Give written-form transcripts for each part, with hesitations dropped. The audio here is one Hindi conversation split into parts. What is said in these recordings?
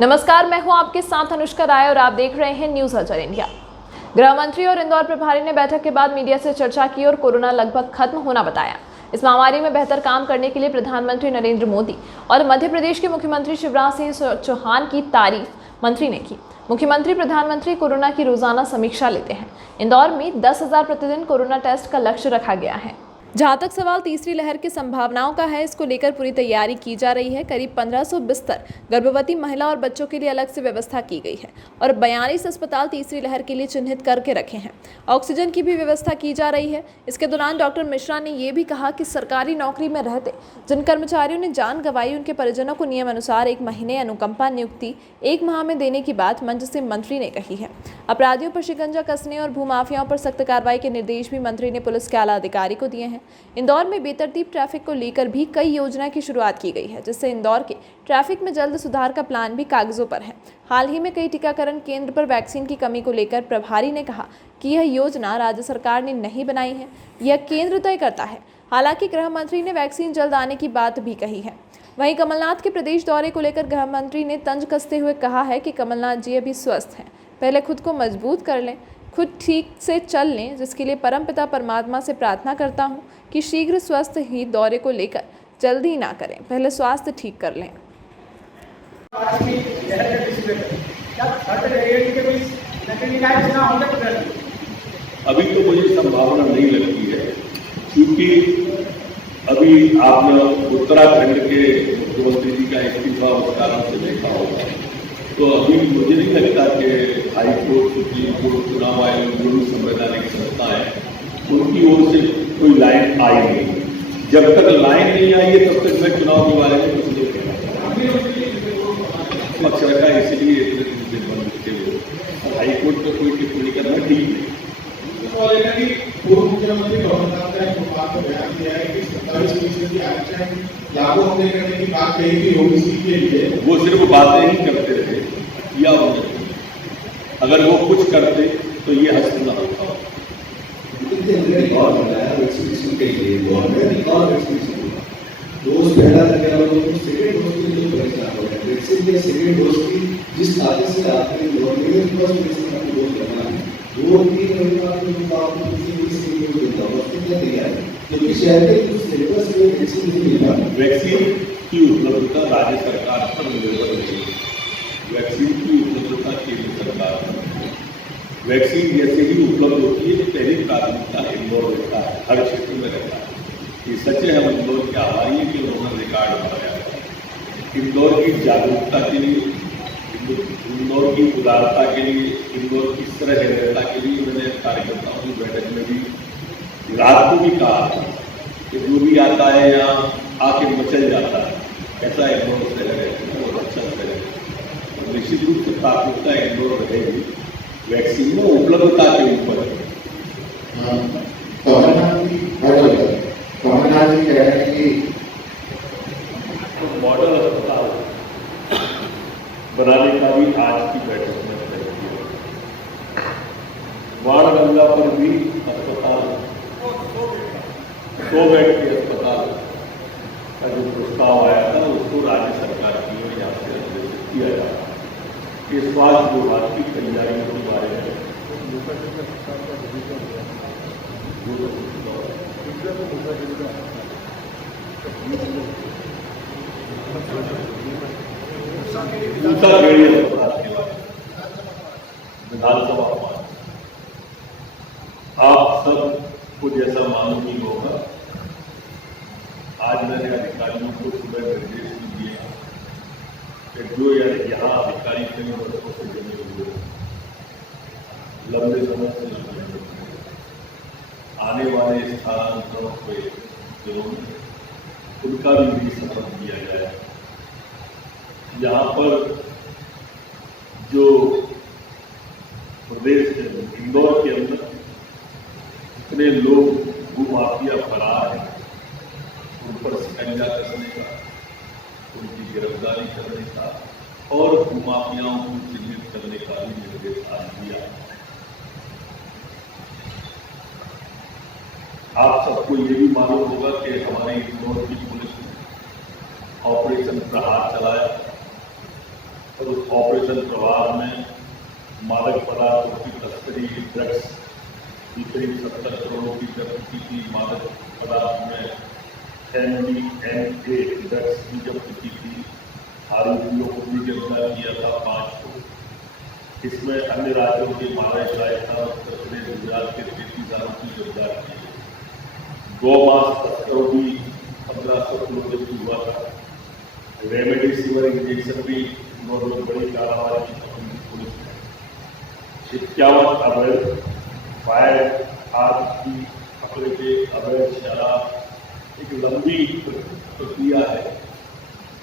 नमस्कार, मैं हूं आपके साथ अनुष्का राय और आप देख रहे हैं न्यूज हलचल इंडिया। गृह मंत्री और इंदौर प्रभारी ने बैठक के बाद मीडिया से चर्चा की और कोरोना लगभग खत्म होना बताया। इस महामारी में बेहतर काम करने के लिए प्रधानमंत्री नरेंद्र मोदी और मध्य प्रदेश के मुख्यमंत्री शिवराज सिंह चौहान की तारीफ मंत्री ने की। मुख्यमंत्री प्रधानमंत्री कोरोना की रोजाना समीक्षा लेते हैं। इंदौर में 10,000 प्रतिदिन कोरोना टेस्ट का लक्ष्य रखा गया है। जहां तक सवाल तीसरी लहर की संभावनाओं का है, इसको लेकर पूरी तैयारी की जा रही है। करीब 1500 बिस्तर गर्भवती महिला और बच्चों के लिए अलग से व्यवस्था की गई है और 42 अस्पताल तीसरी लहर के लिए चिन्हित करके रखे हैं। ऑक्सीजन की भी व्यवस्था की जा रही है। इसके दौरान डॉक्टर मिश्रा ने यह भी कहा कि सरकारी नौकरी में रहते जिन कर्मचारियों ने जान गंवाई, उनके परिजनों को नियम अनुसार 1 महीने अनुकंपा नियुक्ति 1 माह में देने की बात मंच से मंत्री ने कही है। अपराधियों पर शिकंजा कसने और भूमाफियाओं पर सख्त कार्रवाई के निर्देश भी मंत्री ने पुलिस के आला अधिकारी को दिए हैं। इंदौर में बेतरतीब ट्रैफिक को लेकर भी कई योजनाओं की शुरुआत की गई है, जिससे इंदौर के ट्रैफिक में जल्द सुधार का प्लान भी कागजों पर है। हाल ही में कई टीकाकरण केंद्र पर वैक्सीन की कमी को लेकर प्रभारी ने कहा कि यह योजना राज्य सरकार ने नहीं बनाई है, यह केंद्र तय करता है। हालांकि गृह मंत्री ने वैक्सीन जल्द आने की बात भी कही है। वहीं कमलनाथ के प्रदेश दौरे को लेकर गृह मंत्री ने तंज कसते हुए कहा है कि कमलनाथ जी अभी स्वस्थ हैं, पहले खुद को मजबूत कर लें, खुद ठीक से चल लें, जिसके लिए परमपिता परमात्मा से प्रार्थना करता हूं कि शीघ्र स्वस्थ ही दौरे को लेकर जल्दी ना करें, पहले स्वास्थ्य ठीक कर लें। अभी तो मुझे संभावना नहीं लगती है, क्योंकि अभी आपने उत्तराखंड के मुख्यमंत्री जी का इस्तीफा उस कारण से देखा होगा, तो अभी मुझे नहीं लगता कि हाईकोर्ट, सुप्रीम कोर्ट, चुनाव आयोग, जो भी संवैधानिक संस्था है, उनकी ओर से कोई लाइन आई नहीं। जब तक लाइन नहीं आई है तब तक मैं चुनाव के बारे में कुछ नहीं कहना। पक्ष रखा इसलिए हाईकोर्ट पर कोई टिप्पणी करना ठीक नहीं। पूर्व मुख्यमंत्री कमलनाथ ने एक बात को बयान किया है कि 27% आरक्षण लागू होने करने की बात कही थी ओबीसी के लिए। वो सिर्फ बातें ही करते रहे या अगर वो कुछ करते तो ये हस्त न होता। जिस ताकत से आपने वो 3 वैक्सीन की उपलब्धता राज्य सरकार पर निर्भर नहीं है, वैक्सीन की उपलब्धता केंद्र सरकार पर। वैक्सीन जैसे ही उपलब्ध होती है तो पहली प्राथमिकता इंदौर रहता है, हर क्षेत्र में रहता है। ये सच है, हम इंदौर के आभारी हैं कि उन्होंने रिकॉर्ड बनाया है। इंदौर की जागरूकता के लिए, इंदौर की उदारता के लिए, इंदौर की सहृदयता के लिए मैंने कार्यकर्ताओं की बैठक में भी रात को भी कहा कि जो भी आता है यहाँ आके मचल जाता है, ऐसा इंदौर शहर है, बहुत अच्छा शहर है। निश्चित रूप से प्राथमिकता इंदौर रहेगी, वैक्सीन में उपलब्धता के ऊपर है। कमलनाथ जी कह रहे हैं कि मॉडल अस्पताल बनाने का भी आज की बैठक में तय किया। बाणगंगा पर भी अस्पताल, 100 बेड के अस्पताल का जो प्रस्ताव आया था उसको राज्य सरकार की ओर यहाँ से निर्देशित किया जा रहा है। ये स्वास्थ्य विभाग की तैयारियों के बारे में दूसरा गेड़ी अस्पताल के बारे में विधानसभा आप सबको जैसा मालूम ही होगा, आज मैंने अधिकारियों को सुबह निर्देश दिए कि जो यहाँ अधिकारी कई वर्षों से जमे हुए लंबे समय से लगे हुए आने वाले स्थानांतरों पे उनका भी समर्थन किया जाए। यहाँ पर जो प्रदेश इंदौर के अंदर इतने लोग भूमाफिया फरार हैं, उन पर शिकंजा कसने का, उनकी गिरफ्तारी करने का और भूमाफियाओं को चिन्हित करने का भी निर्देश आज दिया। आप सबको ये भी मालूम होगा कि हमारे इंदौर की पुलिस ने ऑपरेशन प्रहार चलाया, और उस ऑपरेशन प्रवाह में मादक पदार्थों की तस्करी, ड्रग्स की करीब 70 करोड़ की जब्त की थी। मादक पदार्थ में MDMA ड्रग्स की जब्त की थी। आरोपियों को भी गिरफ्तार किया था 5 को। इसमें अन्य राज्यों के महाराष्ट्र, राजस्थान, उत्तर प्रदेश, गुजरात के 33 आरोपी गिरफ्तार किए। गौ मांस तस्करों भी 1500 किलो जब्त हुआ था। रेमडेसिविर इंजेक्शन भी बहुत बड़ी कार्रवाई की पुलिस ने। 51 अवैध फायर आर्म्स की पकड़े के, अवैध शराब, एक लंबी प्रक्रिया है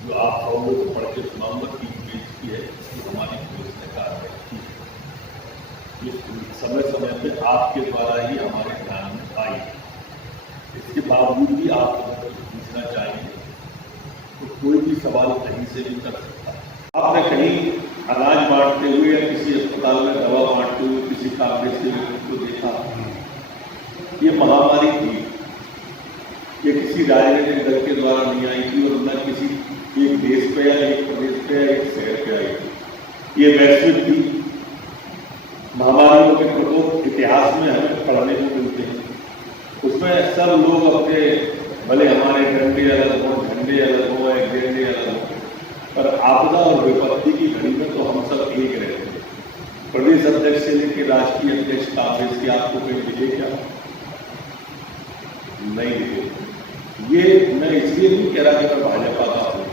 जो आप लोगों को पढ़ के सुनाऊंगा। 3 पेज की है जो हमारी पुलिस ने कार्रवाई की है। ये समय समय पे आपके द्वारा ही हमारे ध्यान में आई। इसके बावजूद भी आप लोगों को पूछना चाहिए तो कोई भी सवाल कहीं से भी कर सकता है। आपने कहीं अनाज बांटते हुए या किसी अस्पताल में दवा बांटते हुए किसी कांग्रेस के व्यक्ति को देखा? ये महामारी थी, ये किसी राजनीतिक दल के द्वारा नहीं आई थी और न किसी एक देश पे या एक प्रदेश पे या एक शहर पे आई थी। ये वैश्विक थी। महामारियों के प्रकोप इतिहास में हमें पढ़ने को मिलते हैं। उसमें सब लोग अपने, भले हमारे डंडे अलग हो, झंडे अलग हो, एजेंडे अलग हो, पर आपदा और विपत्ति की घड़ी में तो हम सब एक रहते हैं। प्रदेश अध्यक्ष से लेकर राष्ट्रीय अध्यक्ष कांग्रेस के आपको कहीं दिखे क्या? नहीं दिखे। ये मैं इसलिए नहीं कह रहा कि मैं भाजपा का हूं।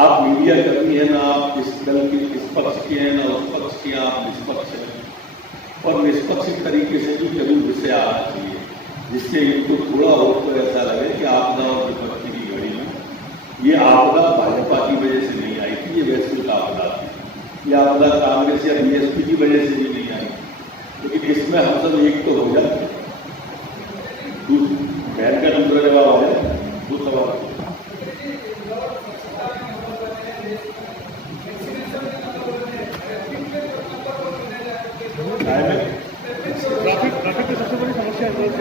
आप मीडिया कर्मी है ना, आप इस दल के इस पक्ष के हैं ना उस पक्ष के, आप निष्पक्ष हैं। और निष्पक्ष तरीके से भी कभी विषय आना चाहिए जिससे इनको थोड़ा हो तो ऐसा लगे कि आपदा और विपत्ति की घड़ी में ये आपदा भाजपा की वजह से नहीं आई थी, ये वैश्विक आपदा थी। ये आपदा कांग्रेस या बीएसपी की वजह से भी नहीं आई, लेकिन इसमें हम सब एक तो हो जाते। बहन का दूसरा जवाब है, दूसरा सवाल ट्रैफिक की सबसे बड़ी समस्या क्या है?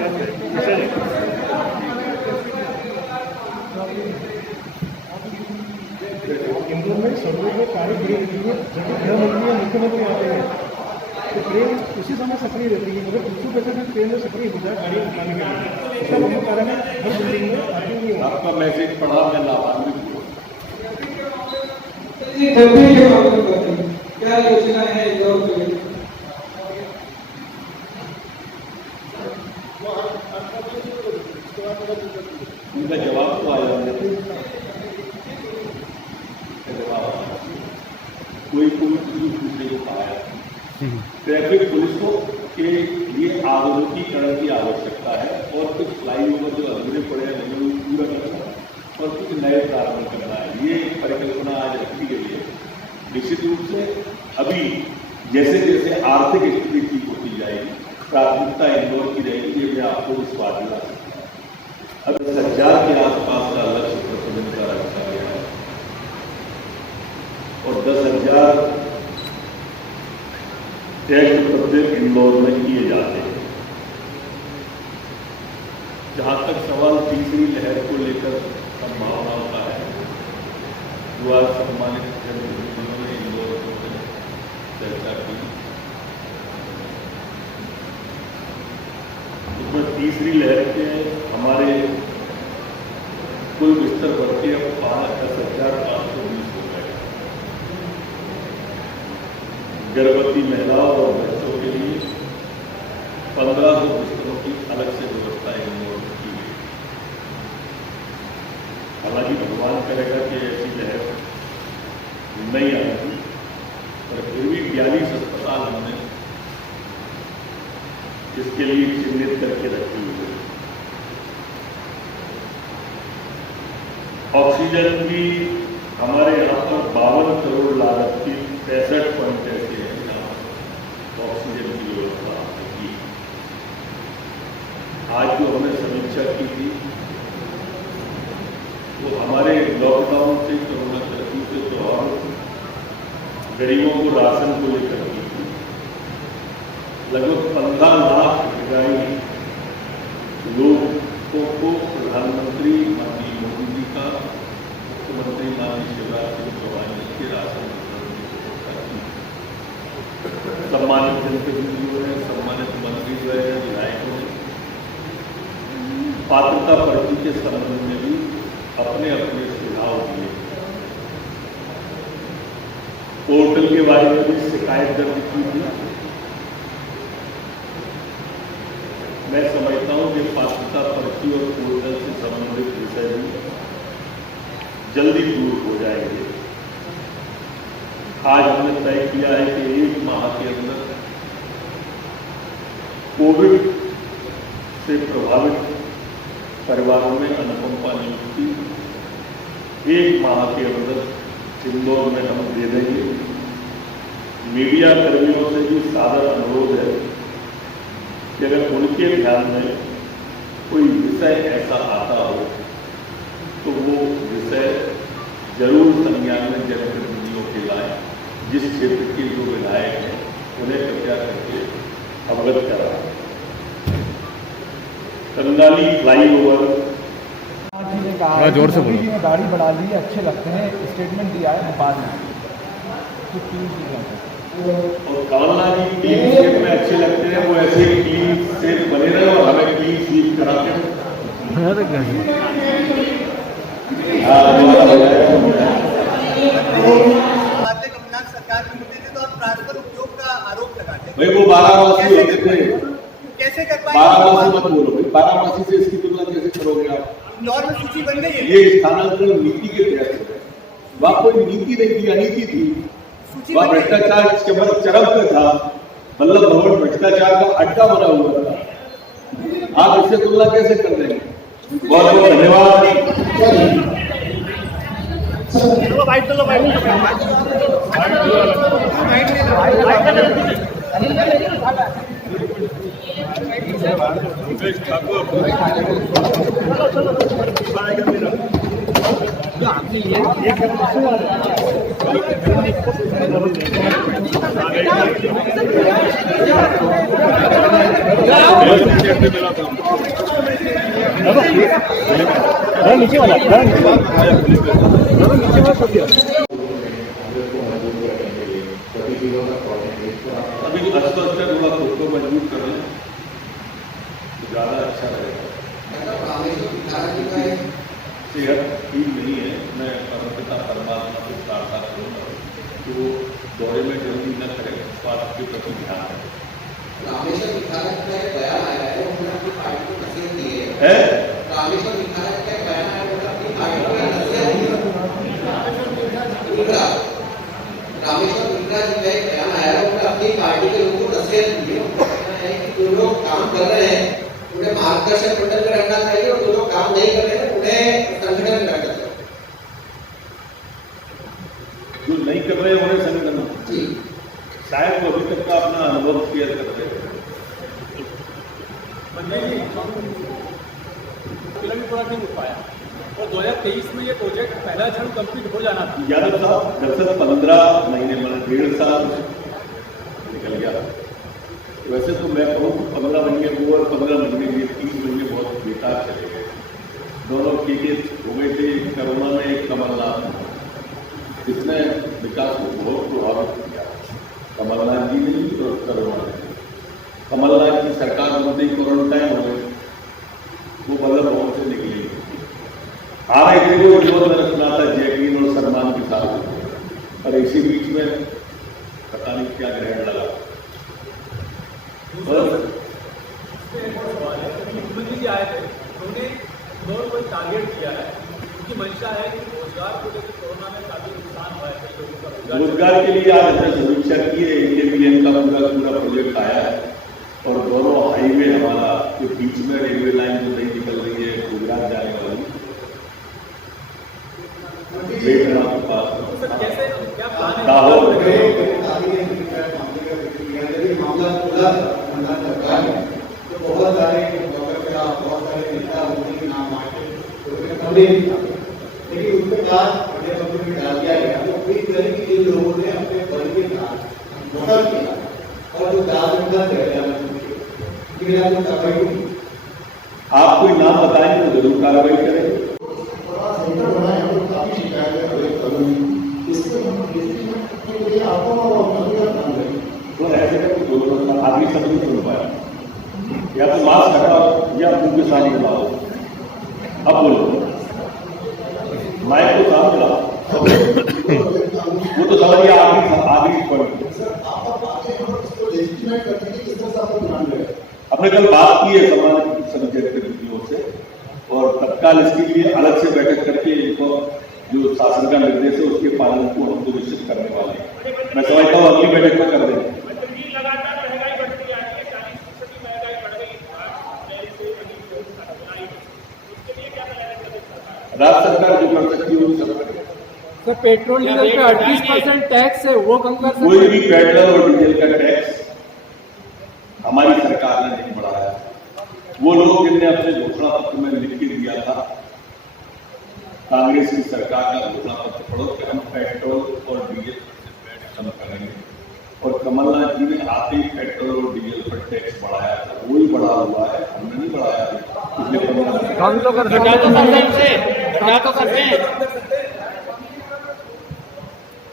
इंदौर में सर्वे में कार्य गृह मंत्री या मुख्यमंत्री आते हैं तो ट्रेन उसी समय सक्रिय रहती है, मगर कुछ पैसे से ट्रेन में सक्रिय हो जाए गाड़ी उठाने के लिए। इसका मुख्य कारण है हर बिल्डिंग में पार्किंग नहीं होगा। आपका मैसेज पढ़ा, मैं लाभान्वित हुआ। क्या योजना है इंदौर के लिए? उनका जवाब तो आया कोई चीज पूछने को पाया। ट्रैफिक पुलिस को के लिए आधुनिकीकरण की आवश्यकता है और कुछ फ्लाईओवर जो अधूरे पड़े हैं उन्हें पूरा करना और कुछ नए प्रारंभ करना है। ये परिकल्पना आज रखी गई है। निश्चित रूप से अभी जैसे जैसे आर्थिक स्थिति ठीक होती जाएगी, प्राथमिकता इंदौर की रहेगी, ये मैं आपको विश्वास दिला सकता हूँ। अब 10,000 के आसपास का लक्ष्य प्रतिदिन का रखा गया है और 10,000 टेस्ट प्रतिदिन इंदौर में किए जाते हैं। जहां तक सवाल तीसरी लहर को लेकर संभावनाओं का है, जो आज सम्मानित जनप्रतिनिधियों ने इंदौर में चर्चा की, उसमें तीसरी लहर के हमारे कुल बिस्तर भर्ती अब 10,520 हो गए। गर्भवती महिलाओं और बच्चों के लिए 1500 बिस्तरों की अलग से व्यवस्था इंदौर में की गई। हालांकि भगवान करेगा कि ऐसी लहर नहीं आएगी, पर फिर भी 42 अस्पताल हमने इसके लिए चिन्हित करके रखी हुई है। ऑक्सीजन भी हमारे यहाँ पर 52 करोड़ लागत की 65 पॉइंट ऐसे हैं जहाँ ऑक्सीजन की व्यवस्था की। आज जो हमने समीक्षा की थी वो हमारे लॉकडाउन से, कोरोना कर्फ्यू से तो और गरीबों को राशन को लेकर की थी। लगभग 15 लाख हितग्राही लोगों को प्रधानमंत्री माननीय मोदी जी का, मुख्यमंत्री माननीय शिवराज सिंह चौहान जी के राशन पात्रता पर्ची के संबंध में भी अपने अपने सुझाव दिए। पोर्टल के बारे में भी शिकायत दर्ज की थी। मैं समझता हूं कि पात्रता पर्ची और पोर्टल से संबंधित विषय भी जल्दी दूर हो जाएंगे। आज हमने तय किया है कि 1 माह के अंदर कोविड से प्रभावित परिवारों में अनुकंपा नियुक्ति 1 माह के अंदर इंदौर में हम दे देंगे। मीडिया कर्मियों से भी सादर अनुरोध है कि अगर उनके ध्यान में कोई विषय ऐसा आता हो तो वो विषय जरूर संज्ञान में जनप्रतिनिधियों के लाए। जिस क्षेत्र के जो विधायक हैं उन्हें कृपया करके अवगत कराएं। कंगाली फ्लाईओवर थोड़ा जोर से बोलो। ने गाड़ी बढ़ा ली है, अच्छे लगते हैं, स्टेटमेंट दिया है बाद में तो और कमलनाथ जी क्लीन स्वीप में अच्छे लगते हैं, वो ऐसे क्लीन स्वीप बने रहे और हमें क्लीन स्वीप कराते हैं। कमलनाथ सरकार में होते थे तो आप ट्रांसफर उपयोग का आरोप लगाते भाई वो 12 होते थे। कैसे कर पाए? 12 मत बोलो भाई, 12 से इसकी तुलना कैसे करोगे आप? इंदौर में सूची बन गई है। ये स्थानांतरण नीति के तहत है। वहाँ कोई नीति नहीं थी, अनीति थी। वहाँ भ्रष्टाचार चरम पे था। वल्लभ भवन भ्रष्टाचार का अड्डा बना हुआ था। आप इससे तुलना कैसे कर देंगे? बहुत बहुत धन्यवाद। नीचे वाला अभी अस्वस्थ है, थोड़ा खुद को मजबूत कर लें तो ज़्यादा अच्छा रहेगा। सेहत ठीक नहीं है। मैं परमपिता परमात्मा को प्रार्थना करूँगा कि वो दौरे में जल्दी न करें, स्वास्थ्य के प्रति ध्यान रखें। रामेश्वर विधायक का बयान आया है, उन्होंने अपनी पार्टी को नसीहत दी है। रामेश्वर विधायक का बयान आया, उन्होंने अपनी पार्टी को नसीहत दी है। रामेश्वर विधायक जी का एक बयान आया है, उन्होंने अपनी पार्टी के लोगों को नसीहत दी है। कहना है कि जो लोग काम कर रहे हैं उन्हें मार्गदर्शक मंडल में रहना चाहिए और जो लोग काम नहीं कर रहे हैं उन्हें संगठन में रहना चाहिए। जो नहीं कर रहे हैं उन्हें संगठन में, शायद वो अभी तक का अपना अनुभव शेयर कर रहे हैं। भी पूरा नहीं हो पाया और 2023 में ये प्रोजेक्ट पहला चरण कंप्लीट हो जाना था। यादव साहब, दरअसल 15 महीने मतलब 1.5 साल निकल गया। वैसे तो मैं कहूँ 15 महीने वो और 15 महीने ये 3 महीने बहुत बेकार चले गए। दोनों टीके हो गए थे, कोरोना में एक कमलनाथ, इसने विकास को बहुत प्रभावित किया। कमलनाथ जी ने और कोरोना ने। कमलनाथ की सरकार बनते ही क्वारंटाइन हो गए, वो वल्लभ भवन से निकली। आ रहे थे वो विरोध में रखना था जैकलीन और सलमान के साथ, और इसी बीच में पता नहीं क्या ग्रहण लगा। मुख्यमंत्री जी आए थे, उन्होंने इंदौर को टारगेट किया है, उनकी मंशा है कि रोजगार को लेकर कोरोना में काफी नुकसान हुआ है लोगों का। रोजगार के लिए आज हमने समीक्षा की है। AKBN का पूरा प्रोजेक्ट आया है और दोनों हाईवे हमारा के बीच में रेलवे लाइन जो नई निकल रही है गुजरात जाने वाली, के पास कैसे क्या प्लान है? दाहोद मामला खुला मंडल सरकार है, तो बहुत सारे बहुत सारे नेता उनके नाम आए, लेकिन उसके बाद बड़े पत्र में डाल दिया गया। तो कई तरह के लोगों ने अपने पद के साथ वोटर किया और जो दाद आप कोई नाम बताएंगे तो जरूर कार्रवाई करेंगे। तो ऐसे करके आदमी सब नहीं सुन पाया, या तो मास्क हटाओ या मुंह के सामने लाओ। अब बोलो, माइक को साफ मिला, वो तो समझिए आखिरी पॉइंट। हमने कल बात की है सम्मानित समिति के प्रतिनिधियों से, और तत्काल इसके लिए अलग से बैठक करके इनको जो शासन का निर्देश है उसके पालन को हम सुनिश्चित करने वाले हैं। मैं समझता हूँ अगली बैठक में कर देंगे। राज्य सरकार जो कर सकती है वो सब करेगी। सर पेट्रोल डीजल पे 38% टैक्स है, वो कम कर सकते कोई भी पेट्रोल और डीजल का टैक्स हमारी सरकार ने नहीं बढ़ाया। वो लोग जिनने अपने घोषणा पत्र में लिख के दिया था, कांग्रेस की सरकार का घोषणा पत्र पढ़ो कि हम पेट्रोल और डीजल पर कम करेंगे, और कमलनाथ जी ने आते ही पेट्रोल और डीजल पर टैक्स बढ़ाया था। वही बढ़ा हुआ है, हमने नहीं बढ़ाया। हम तो कर सकते हैं,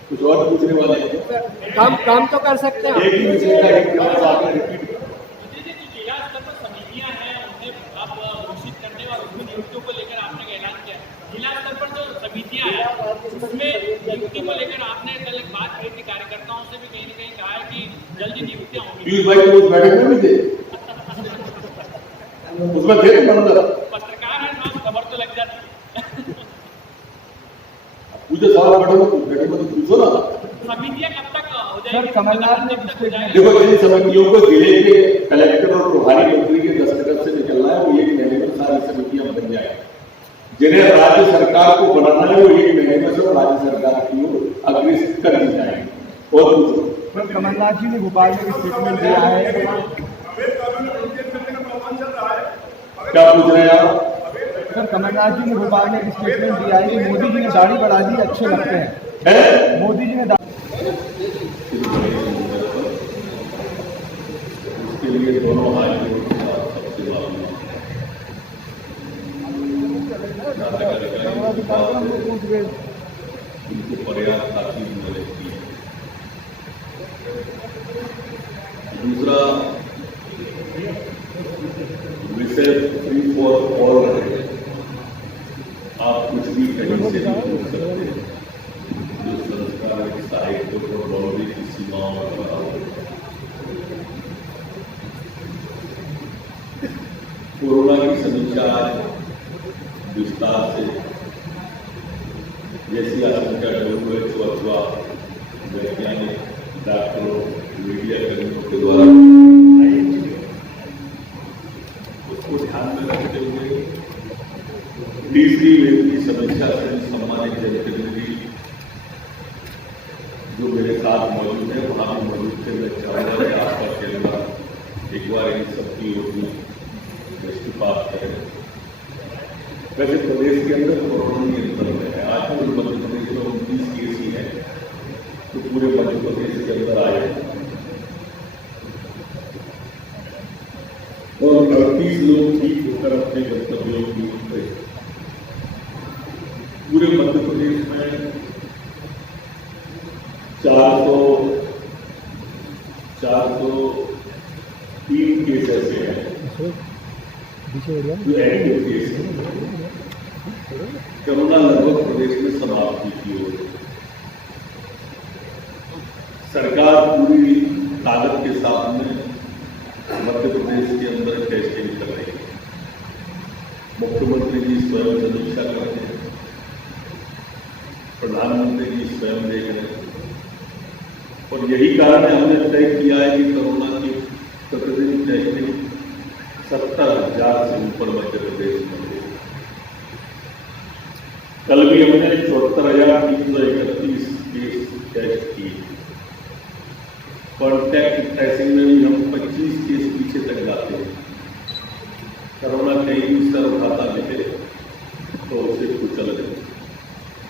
कुछ और पूछने वाले हैं? काम तो कर सकते हैं। एक ही विषय का एक बार रिपीट। जिला स्तर पर समितियां हैं, उन्हें आप घोषित करने और उसमें नियुक्तियों को लेकर आपने ऐलान किया। जिला स्तर पर जो समितियां हैं उसमें नियुक्ति को लेकर आपने कल एक बात कही थी, कार्यकर्ताओं से भी कहीं न कहीं कहा है कि जल्दी नियुक्तियां होंगी। पीयूष भाई को उस बैठक में भी थे, उसमें थे पत्रकार है ना, खबर तो लग जाती है। पूछो सवाल, बैठक में पूछो ना। समितियां कब तक हो सर जाएगी? कमलनाथ ने देखो, जिन समितियों को जिले के कलेक्टर और प्रभारी मंत्री के दस्तखत से निकलना है वो 1 महीने में सारी समितियां बन जाएंगी। जिन्हें राज्य सरकार को बनाना है वो 1 महीने में सब राज्य सरकार की ओर अग्रसर कर दी जाएंगी। और पूछो। कमलनाथ जी ने भोपाल में स्टेटमेंट दिया है, क्या पूछ रहे हैं आप? सर कमलनाथ जी ने भोपाल में स्टेटमेंट दिया है कि मोदी जी ने दाढ़ी बढ़ा दी, अच्छे लगते हैं। मोदी जी ने उसके लिए दोनों हाईकोर्ट का सबसे मामला उनको पर्याप्त ताकीद मिलती है। दूसरा विषय फ्री फॉर ऑल रहे, आप कुछ भी कहीं से नहीं पूछ सकते। जो संस्कार साहित्य और बाउंड्री की सीमाओं में बना हो। कोरोना की समीक्षा आज विस्तार से, जैसी आशंका WHO अथवा वैज्ञानिक, डॉक्टरों, मीडिया कर्मियों के द्वारा उसको ध्यान में रखते हुए तीसरी वेव की समीक्षा से सम्मानित जनप्रतिनिधि जो मेरे साथ मौजूद है वहां भी मौजूद थे। मैं चाहूंगा कि आपका केंद्र एक बार इन सबकी ओर भी दृष्टिपात करें। वैसे प्रदेश के अंदर कोरोना नियंत्रण में है। आज पूरे मध्य प्रदेश में 29 केस ही है, तो पूरे मध्य प्रदेश के अंदर आए और 38 लोग ठीक होकर अपने गंतव्यों की ओर गए। पूरे मध्य प्रदेश में 403 केस ऐसे हैं जो एक्टिव केस हैं। कोरोना लगभग प्रदेश में समाप्ति की ओर। सरकार पूरी ताकत के साथ में मध्य प्रदेश के अंदर टेस्टिंग कर रही है। मुख्यमंत्री जी स्वयं समीक्षा करते हैं, प्रधानमंत्री जी स्वयं देख रहे हैं, और यही कारण है हमने तय किया है कि कोरोना की प्रतिदिन टेस्टिंग 70,000 से ऊपर मध्य प्रदेश में हो। कल भी हमने 74,331 केस टेस्ट किए। कॉन्टैक्ट ट्रेसिंग में भी हम 25 केस पीछे तक जाते हैं।